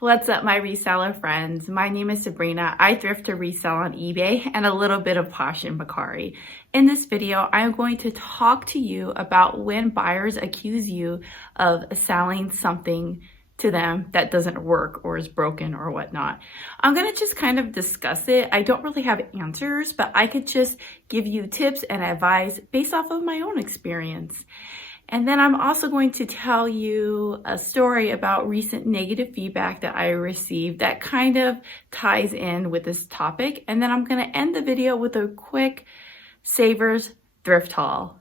What's up, my reseller friends? My name is Sabrina. I thrift to resell on eBay and a little bit of Posh and Mercari. In this video, I'm going to talk to you about when buyers accuse you of selling something to them that doesn't work or is broken or whatnot. I'm going to just kind of discuss it. I don't really have answers, but I could just give you tips and advice based off of my own experience. And then I'm also going to tell you a story about recent negative feedback that I received that kind of ties in with this topic. And then I'm going to end the video with a quick Savers thrift haul.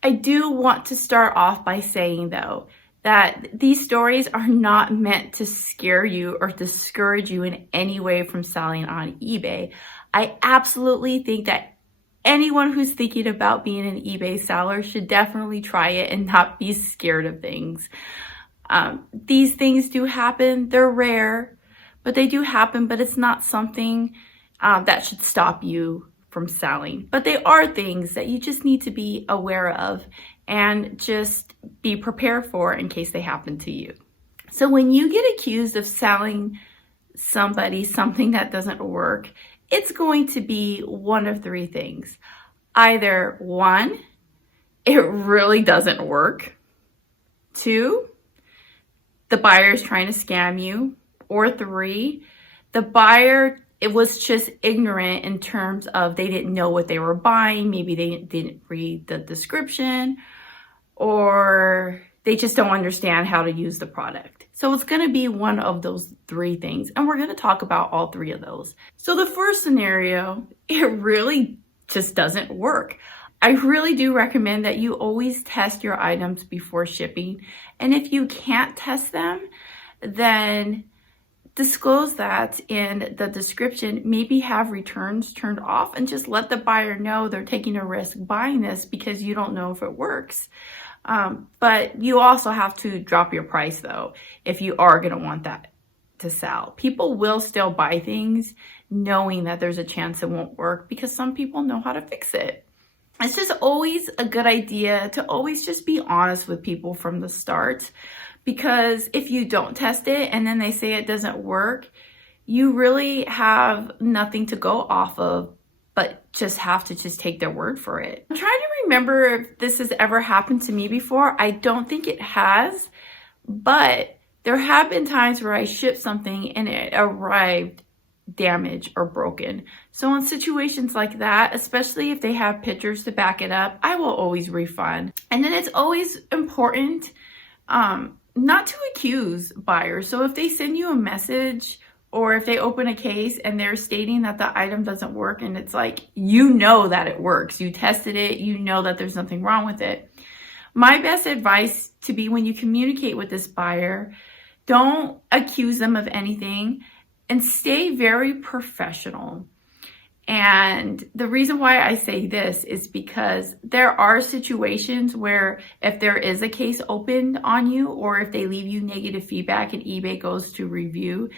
I do want to start off by saying though, that these stories are not meant to scare you or discourage you in any way from selling on eBay. I absolutely think that anyone who's thinking about being an eBay seller should definitely try it and not be scared of things. These things do happen. They're rare, but they do happen, but it's not something that should stop you from selling. But they are things that you just need to be aware of and just be prepared for in case they happen to you. So when you get accused of selling somebody something that doesn't work, it's going to be one of three things. Either one, it really doesn't work. Two, the buyer is trying to scam you. Or three, the buyer, it was just ignorant in terms of they didn't know what they were buying. Maybe they didn't read the description, or they just don't understand how to use the product. So it's going to be one of those three things. And we're going to talk about all three of those. So the first scenario, it really just doesn't work. I really do recommend that you always test your items before shipping. And if you can't test them, then disclose that in the description. Maybe have returns turned off and just let the buyer know they're taking a risk buying this because you don't know if it works. But you also have to drop your price though, if you are going to want that to sell. People will still buy things knowing that there's a chance it won't work because some people know how to fix it. It's just always a good idea to always just be honest with people from the start, because if you don't test it and then they say it doesn't work, you really have nothing to go off of, but just have to just take their word for it. I'm trying to remember if this has ever happened to me before. I don't think it has, but there have been times where I shipped something and it arrived damaged or broken. So in situations like that, especially if they have pictures to back it up, I will always refund. And then it's always important not to accuse buyers. So if they send you a message or if they open a case and they're stating that the item doesn't work and it's like, you know that it works, you tested it, you know that there's nothing wrong with it. My best advice to be when you communicate with this buyer, don't accuse them of anything and stay very professional. And the reason why I say this is because there are situations where if there is a case opened on you or if they leave you negative feedback and eBay goes to review,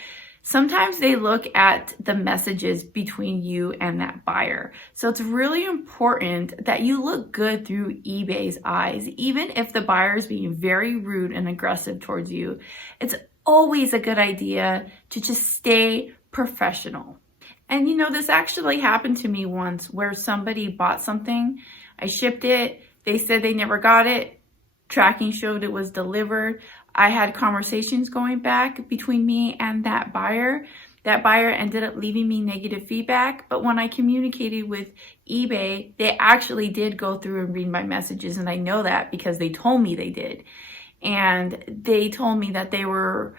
sometimes they look at the messages between you and that buyer. So it's really important that you look good through eBay's eyes. Even if the buyer is being very rude and aggressive towards you, it's always a good idea to just stay professional. And you know, this actually happened to me once where somebody bought something. I shipped it. They said they never got it. Tracking showed it was delivered. I had conversations going back between me and that buyer. That buyer ended up leaving me negative feedback. But when I communicated with eBay, they actually did go through and read my messages. And I know that because they told me they did. And they told me that they were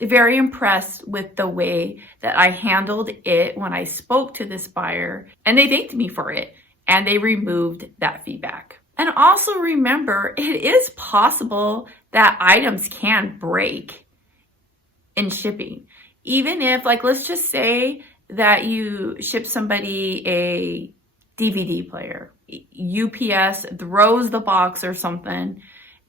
very impressed with the way that I handled it when I spoke to this buyer. And they thanked me for it. And they removed that feedback. And also remember, it is possible that items can break in shipping. Even if, like, let's just say that you ship somebody a DVD player. UPS throws the box or something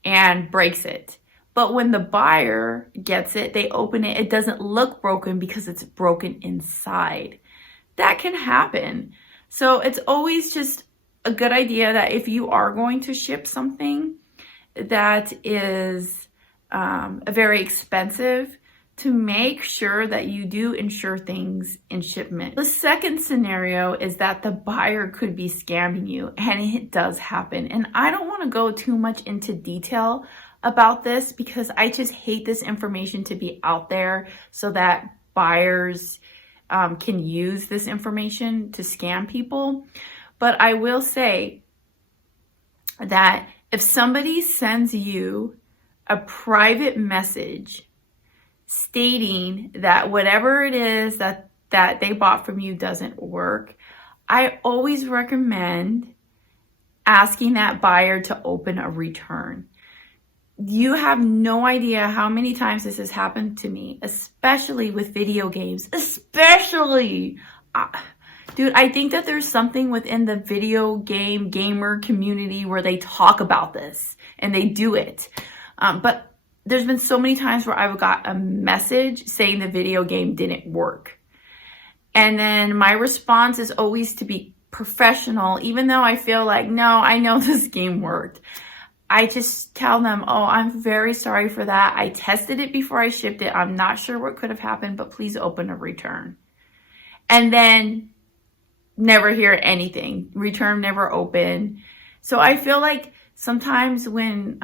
and breaks it. But when the buyer gets it, they open it, it doesn't look broken because it's broken inside. That can happen. So it's always just a good idea that if you are going to ship something that is very expensive, to make sure that you do insure things in shipment. The second scenario is that the buyer could be scamming you, and it does happen. And I don't want to go too much into detail about this because I just hate this information to be out there so that buyers can use this information to scam people. But I will say that if somebody sends you a private message stating that whatever it is that they bought from you doesn't work, I always recommend asking that buyer to open a return. You have no idea how many times this has happened to me, especially with video games. Dude, I think that there's something within the video game gamer community where they talk about this and they do it. But there's been so many times where I've got a message saying the video game didn't work. And then my response is always to be professional, even though I feel like, no, I know this game worked. I just tell them, oh, I'm very sorry for that. I tested it before I shipped it. I'm not sure what could have happened, but please open a return. And then never hear anything. Return never open. So I feel like sometimes when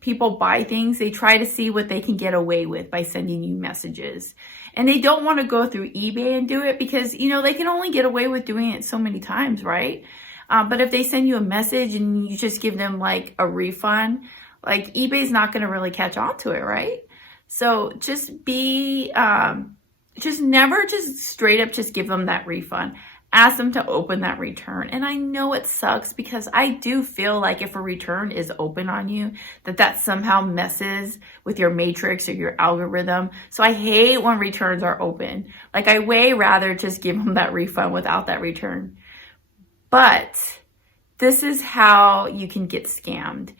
people buy things, they try to see what they can get away with by sending you messages. And they don't want to go through eBay and do it because, you know, they can only get away with doing it so many times, right? But if they send you a message and you just give them like a refund, like eBay's not going to really catch on to it, right? So just be, never just straight up just give them that refund. Ask them to open that return. And I know it sucks because I do feel like if a return is open on you, that somehow messes with your matrix or your algorithm. So I hate when returns are open. Like I way rather just give them that refund without that return. But this is how you can get scammed.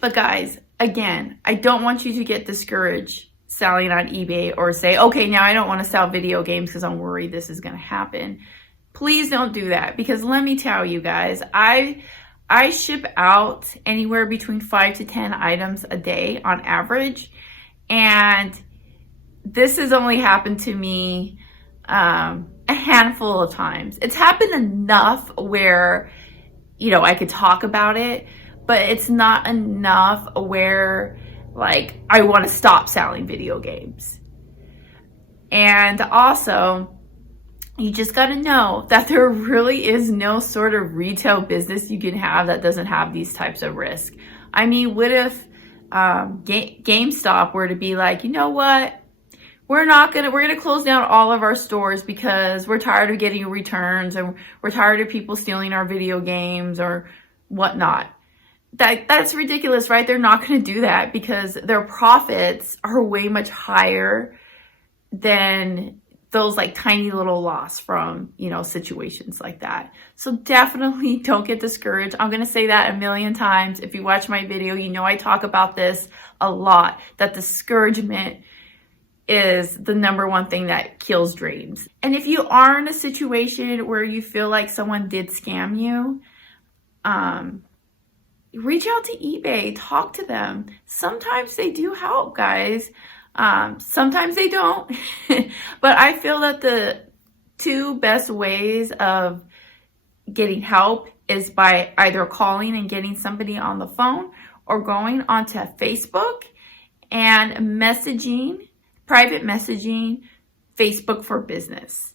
But guys, again, I don't want you to get discouraged selling on eBay or say, okay, now I don't want to sell video games because I'm worried this is going to happen. Please don't do that because let me tell you guys, I ship out anywhere between 5 to 10 items a day on average. And this has only happened to me a handful of times. It's happened enough where, you know, I could talk about it, but it's not enough where like I want to stop selling video games. And also, you just got to know that there really is no sort of retail business you can have that doesn't have these types of risk. I mean, what if GameStop were to be like, you know what? We're going to close down all of our stores because we're tired of getting returns and we're tired of people stealing our video games or whatnot. That's ridiculous, right? They're not going to do that because their profits are way much higher than those like tiny little loss from, you know, situations like that. So definitely don't get discouraged. I'm going to say that a million times. If you watch my video, you know I talk about this a lot, that discouragement is the number one thing that kills dreams. And if you are in a situation where you feel like someone did scam you, reach out to eBay, talk to them. Sometimes they do help, guys. Sometimes they don't. But I feel that the two best ways of getting help is by either calling and getting somebody on the phone or going onto Facebook and messaging, private messaging, Facebook for Business.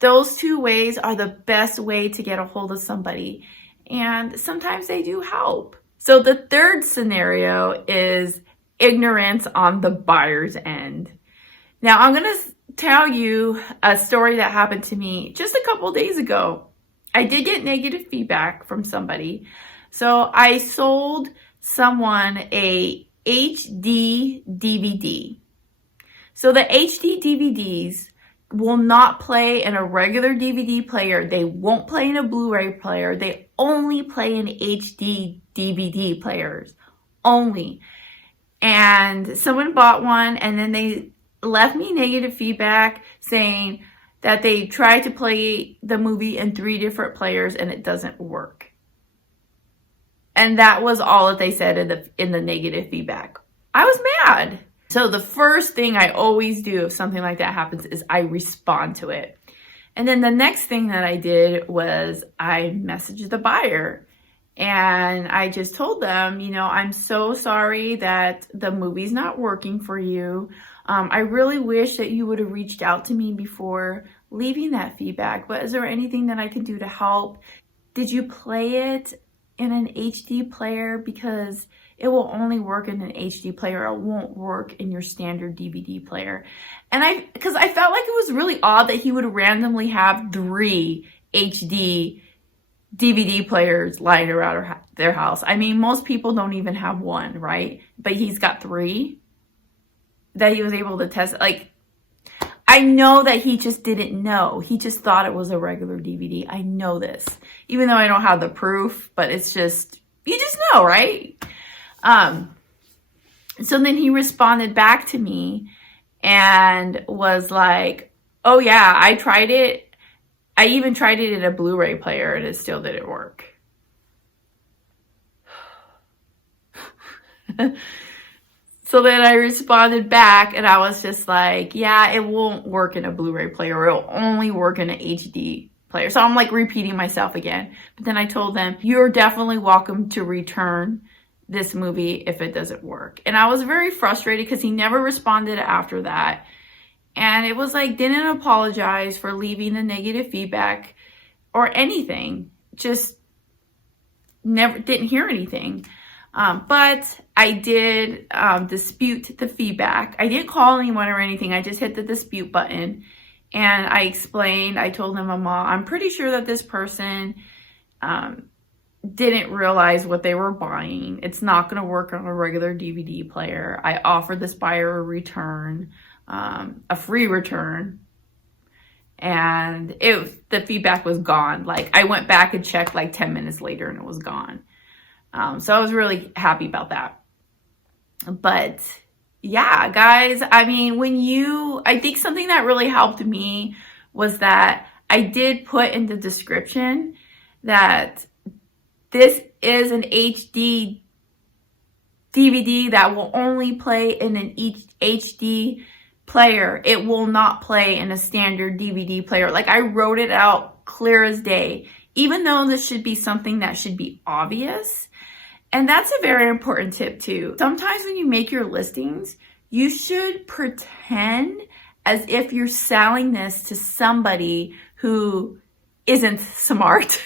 Those two ways are the best way to get a hold of somebody. And sometimes they do help. So the third scenario is ignorance on the buyer's end. Now, I'm going to tell you a story that happened to me just a couple days ago. I did get negative feedback from somebody. So I sold someone a HD DVD. So the HD DVDs will not play in a regular DVD player. They won't play in a Blu-ray player. They only play in HD DVD players. Only. And someone bought one and then they left me negative feedback saying that they tried to play the movie in 3 different players and it doesn't work. And that was all that they said in the negative feedback. I was mad. So the first thing I always do if something like that happens is I respond to it. And then the next thing that I did was I messaged the buyer and I just told them, you know, I'm so sorry that the movie's not working for you. I really wish that you would have reached out to me before leaving that feedback, but is there anything that I can do to help? Did you play it in an HD player? Because it will only work in an HD player. It won't work in your standard DVD player. And because I felt like it was really odd that he would randomly have 3 HD DVD players lying around their house. I mean, most people don't even have 1, right? But he's got 3 that he was able to test. Like, I know that he just didn't know. He just thought it was a regular DVD. I know this, even though I don't have the proof, but it's just, you just know, right? So then he responded back to me and was like, oh yeah, I tried it. I even tried it in a Blu-ray player and it still didn't work. So then I responded back and I was just like, yeah, it won't work in a Blu-ray player. It'll only work in an HD player. So I'm like repeating myself again. But then I told them, you're definitely welcome to return this movie if it doesn't work. And I was very frustrated because he never responded after that. And it was like, didn't apologize for leaving the negative feedback or anything. Just never, didn't hear anything. But I did dispute the feedback. I didn't call anyone or anything. I just hit the dispute button and I explained, I told them, I'm pretty sure that this person didn't realize what they were buying. It's not going to work on a regular DVD player. I offered this buyer a return, a free return. And the feedback was gone. Like, I went back and checked like 10 minutes later and it was gone. So I was really happy about that. But yeah, guys, I mean, I think something that really helped me was that I did put in the description that this is an HD DVD that will only play in an HD player. It will not play in a standard DVD player. Like, I wrote it out clear as day, even though this should be something that should be obvious. And that's a very important tip too. Sometimes when you make your listings, you should pretend as if you're selling this to somebody who isn't smart.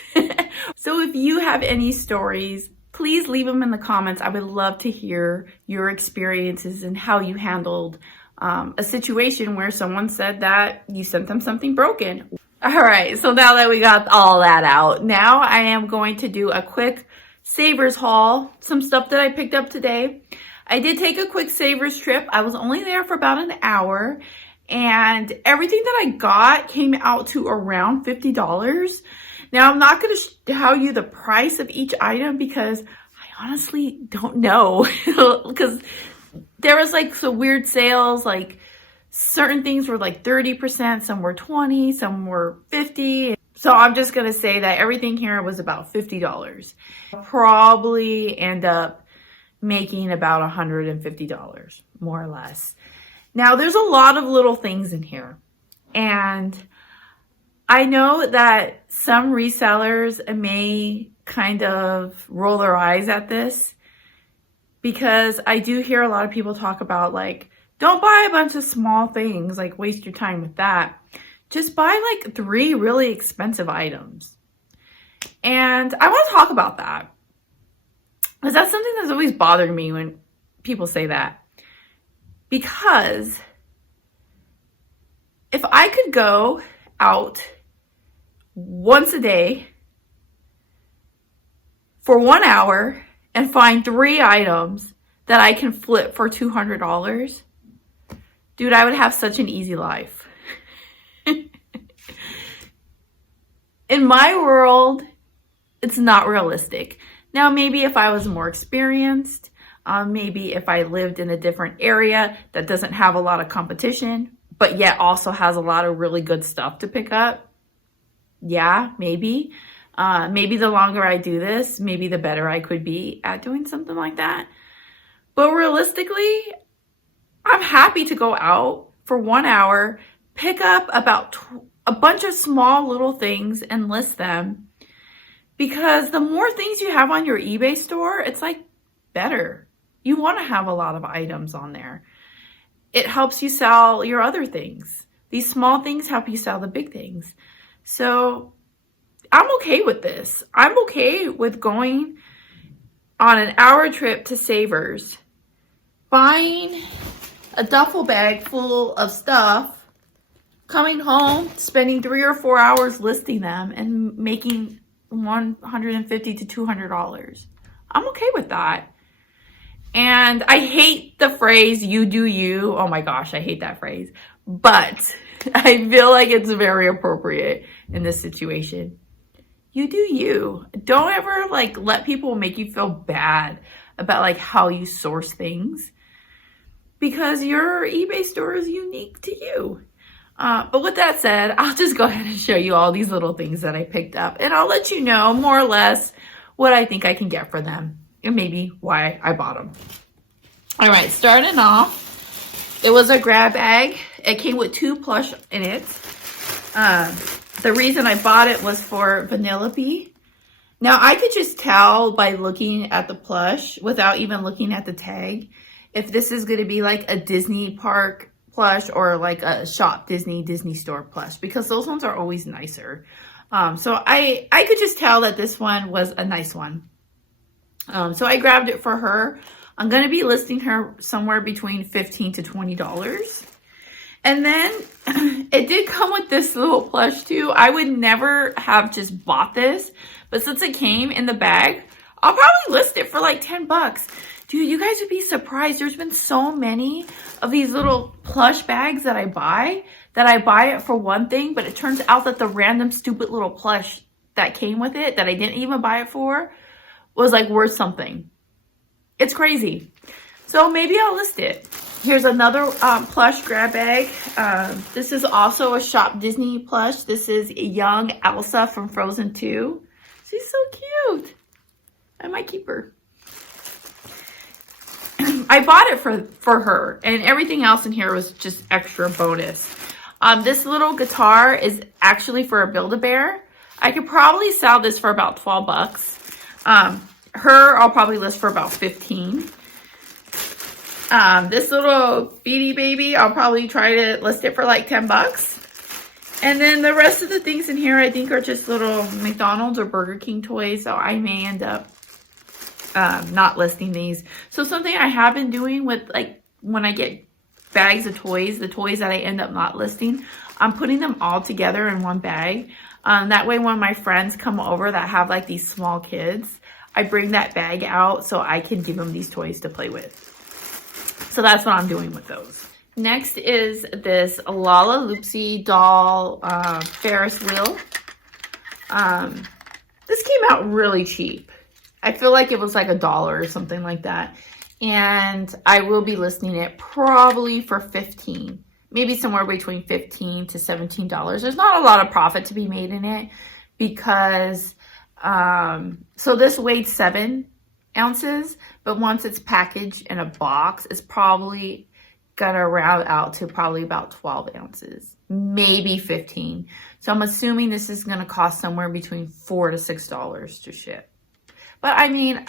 So if you have any stories, please leave them in the comments. I would love to hear your experiences and how you handled a situation where someone said that you sent them something broken. All right, so now that we got all that out, now I am going to do a quick Savers haul, some stuff that I picked up today. I did take a quick Savers trip. I was only there for about an hour and everything that I got came out to around $50. Now, I'm not going to tell you the price of each item because I honestly don't know because there was like some weird sales, like certain things were like 30%, some were 20, some were 50. So I'm just going to say that everything here was about $50. I'll probably end up making about $150, more or less. Now, there's a lot of little things in here. And I know that some resellers may kind of roll their eyes at this because I do hear a lot of people talk about like, don't buy a bunch of small things, like waste your time with that. Just buy like 3 really expensive items. And I want to talk about that because that's something that's always bothered me when people say that. Because if I could go out once a day for 1 hour and find 3 items that I can flip for $200, dude, I would have such an easy life. In my world, it's not realistic. Now, maybe if I was more experienced, maybe if I lived in a different area that doesn't have a lot of competition, but yet also has a lot of really good stuff to pick up. Yeah, maybe. Maybe the longer I do this, maybe the better I could be at doing something like that. But realistically, I'm happy to go out for 1 hour, pick up about a bunch of small little things and list them, because the more things you have on your eBay store, it's like better. You want to have a lot of items on there. It helps you sell your other things. These small things help you sell the big things. So I'm okay with this. I'm okay with going on an hour trip to Savers, buying a duffel bag full of stuff, coming home, spending 3 or 4 hours listing them and making $150 to $200. I'm okay with that. And I hate the phrase, you do you. Oh my gosh, I hate that phrase. But I feel like it's very appropriate in this situation. You do you. Don't ever like let people make you feel bad about like how you source things, because your eBay store is unique to you. But with that said, I'll just go ahead and show you all these little things that I picked up, and I'll let you know more or less what I think I can get for them and maybe why I bought them. All right, starting off, it was a grab bag. It came with 2 plush in it. The reason I bought it was for Vanellope. Now, I could just tell by looking at the plush without even looking at the tag if this is going to be like a Disney park plush or like a Shop Disney Store plush, because those ones are always nicer. So I could just tell that this one was a nice one. So I grabbed it for her. I'm going to be listing her somewhere between $15 to $20. And then it did come with this little plush too. I would never have just bought this, but since it came in the bag, I'll probably list it for like 10 bucks. Dude, you guys would be surprised. There's been so many of these little plush bags that I buy it for one thing, but it turns out that the random stupid little plush that came with it that I didn't even buy it for was like worth something. It's crazy. So maybe I'll list it. Here's another plush grab bag. This is also a Shop Disney plush. This is young Elsa from Frozen 2. She's so cute. I might keep her. I bought it for her, and everything else in here was just extra bonus. This little guitar is actually for a Build-A-Bear. I could probably sell this for about 12 bucks. Her, I'll probably list for about 15. This little Beanie Baby, I'll probably try to list it for like 10 bucks. And then the rest of the things in here, I think, are just little McDonald's or Burger King toys. So I may end up not listing these. So something I have been doing with, like, when I get bags of toys, the toys that I end up not listing, I'm putting them all together in one bag. That way when my friends come over that have like these small kids, I bring that bag out so I can give them these toys to play with. So that's what I'm doing with those. Next is this Lala Loopsy doll Ferris wheel. This came out really cheap. I feel like it was like $1 or something like that. And I will be listing it probably for $15. Maybe somewhere between $15 to $17. There's not a lot of profit to be made in it because, so this weighed 7 ounces, but once it's packaged in a box, it's probably gonna round out to probably about 12 ounces, maybe 15. So I'm assuming this is gonna cost somewhere between $4 to $6 to ship. But I mean,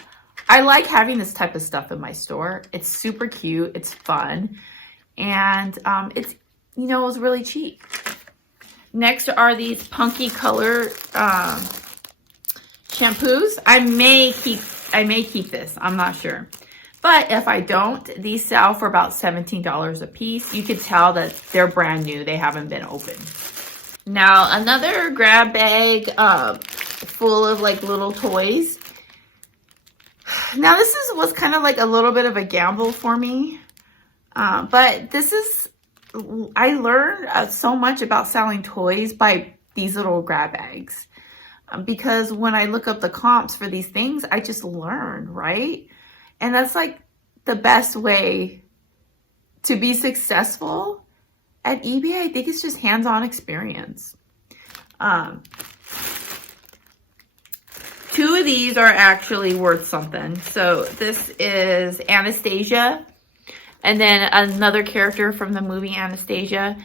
I like having this type of stuff in my store. It's super cute, it's fun, and it's, you know, it was really cheap. Next are these punky color shampoos. I may keep this, I'm not sure. But if I don't, these sell for about $17 a piece. You could tell that they're brand new. They haven't been opened. Now, another grab bag full of like little toys. Now, this was kind of like a little bit of a gamble for me. But this is, I learned so much about selling toys by these little grab bags. Because when I look up the comps for these things, I just learned, right? And that's like the best way to be successful at eBay. I think it's just hands-on experience. 2 of these are actually worth something. So this is Anastasia. And then another character from the movie Anastasia.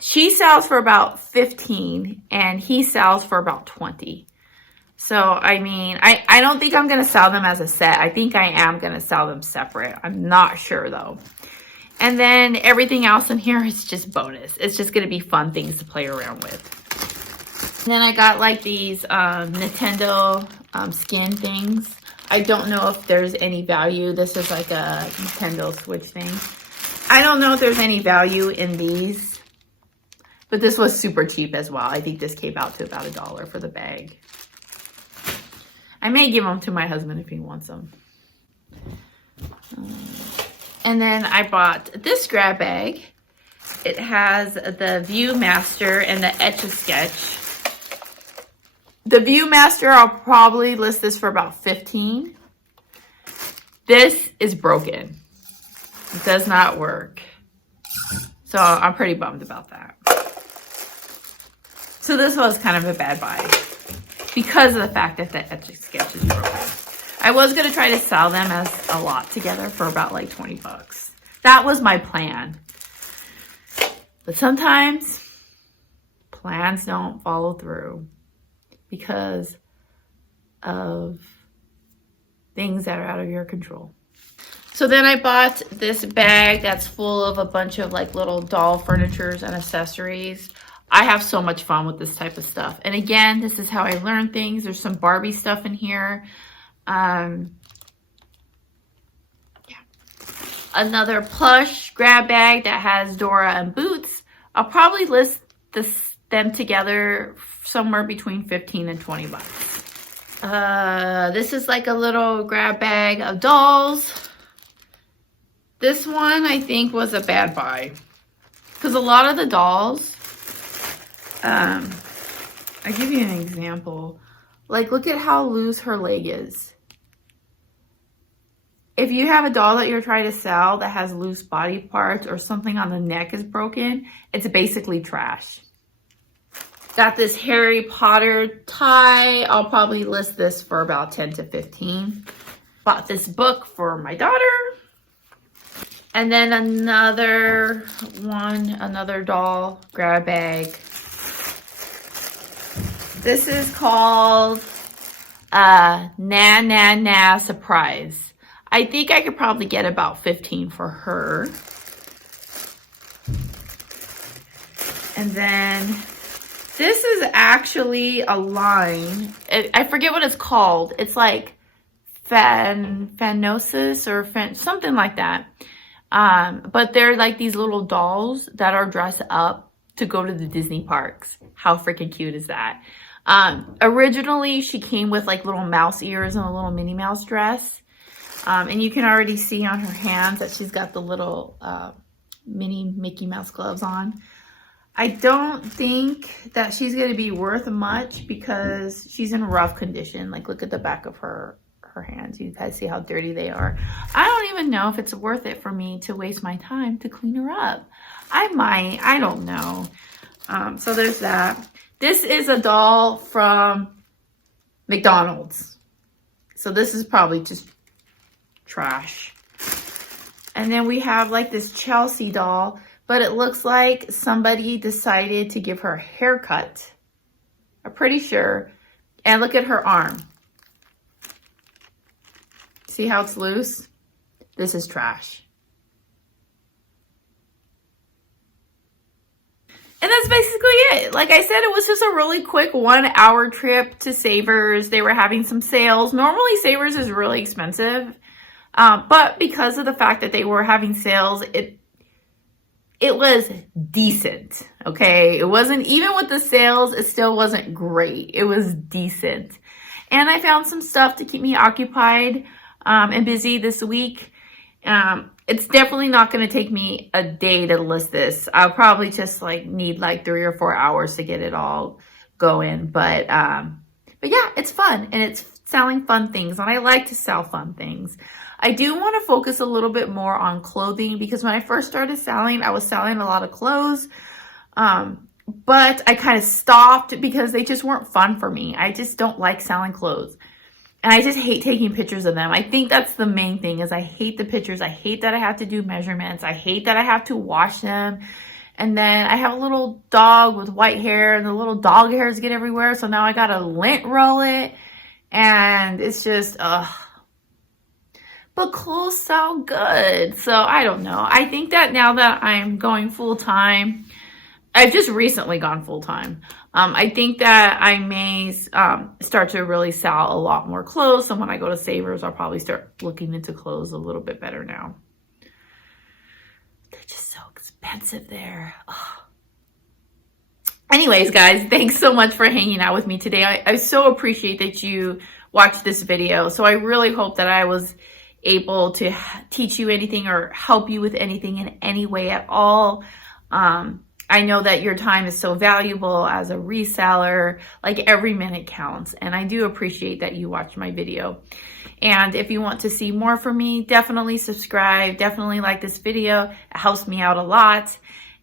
She sells for about 15 and he sells for about 20. So, I mean, I don't think I'm going to sell them as a set. I think I am going to sell them separate. I'm not sure though. And then everything else in here is just bonus. It's just going to be fun things to play around with. And then I got like these Nintendo skin things. I don't know if there's any value. This is like a Nintendo Switch thing. I don't know if there's any value in these. But this was super cheap as well. I think this came out to about $1 for the bag. I may give them to my husband if he wants them. And then I bought this grab bag. It has the Viewmaster and the Etch-a-Sketch. The Viewmaster, I'll probably list this for about 15. This is broken. It does not work. So I'm pretty bummed about that. So this was kind of a bad buy because of the fact that the Etch-a-Sketch is broken. I was going to try to sell them as a lot together for about like 20 bucks. That was my plan. But sometimes plans don't follow through because of things that are out of your control. So then I bought this bag that's full of a bunch of like little doll furnitures and accessories. I have so much fun with this type of stuff. And again, this is how I learn things. There's some Barbie stuff in here. Yeah. Another plush grab bag that has Dora and Boots. I'll probably list them together somewhere between 15 and 20 bucks. This is like a little grab bag of dolls. This one I think was a bad buy because a lot of the dolls, I'll give you an example. Like, look at how loose her leg is. If you have a doll that you're trying to sell that has loose body parts or something on the neck is broken, it's basically trash. Got this Harry Potter tie. I'll probably list this for about 10 to 15. Bought this book for my daughter. And then another one, another doll grab bag. This is called Na Na Na Surprise. I think I could probably get about 15 for her. And then this is actually a line. I forget what it's called. It's like Phanosis or something like that. But they're like these little dolls that are dressed up to go to the Disney parks. How freaking cute is that? Originally, she came with like little mouse ears and a little Minnie Mouse dress. And you can already see on her hands that she's got the little mini Mickey Mouse gloves on. I don't think that she's going to be worth much because she's in rough condition. Like, look at the back of her hands. You guys see how dirty they are. I don't even know if it's worth it for me to waste my time to clean her up. I might. I don't know. So there's that. This is a doll from McDonald's. So this is probably just trash. And then we have like this Chelsea doll, but it looks like somebody decided to give her a haircut. I'm pretty sure. And look at her arm. See how it's loose? This is trash. And that's basically it. Like I said, it was just a really quick 1-hour trip to Savers. They were having some sales. Normally Savers is really expensive. But because of the fact that they were having sales, it was decent, okay? It wasn't, even with the sales, it still wasn't great. It was decent. And I found some stuff to keep me occupied and busy this week. It's definitely not going to take me a day to list this. I'll probably just like need like 3 or 4 hours to get it all going. But yeah, it's fun and it's selling fun things. And I like to sell fun things. I do want to focus a little bit more on clothing because when I first started selling, I was selling a lot of clothes. But I kind of stopped because they just weren't fun for me. I just don't like selling clothes. And I just hate taking pictures of them. I think that's the main thing is I hate the pictures. I hate that I have to do measurements. I hate that I have to wash them. And then I have a little dog with white hair and the little dog hairs get everywhere. So now I got to lint roll it. And it's just, ugh. But clothes sound good. So I don't know. I think that now that I'm going full time, I've just recently gone full time. I think that I may start to really sell a lot more clothes. So when I go to Savers, I'll probably start looking into clothes a little bit better now. They're just so expensive there. Oh. Anyways, guys, thanks so much for hanging out with me today. I so appreciate that you watched this video. So I really hope that I was able to teach you anything or help you with anything in any way at all. I know that your time is so valuable as a reseller, like every minute counts. And I do appreciate that you watched my video. And if you want to see more from me, definitely subscribe, definitely like this video. It helps me out a lot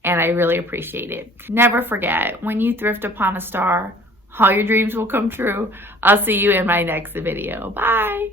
and I really appreciate it. Never forget, when you thrift upon a star, all your dreams will come true. I'll see you in my next video. Bye.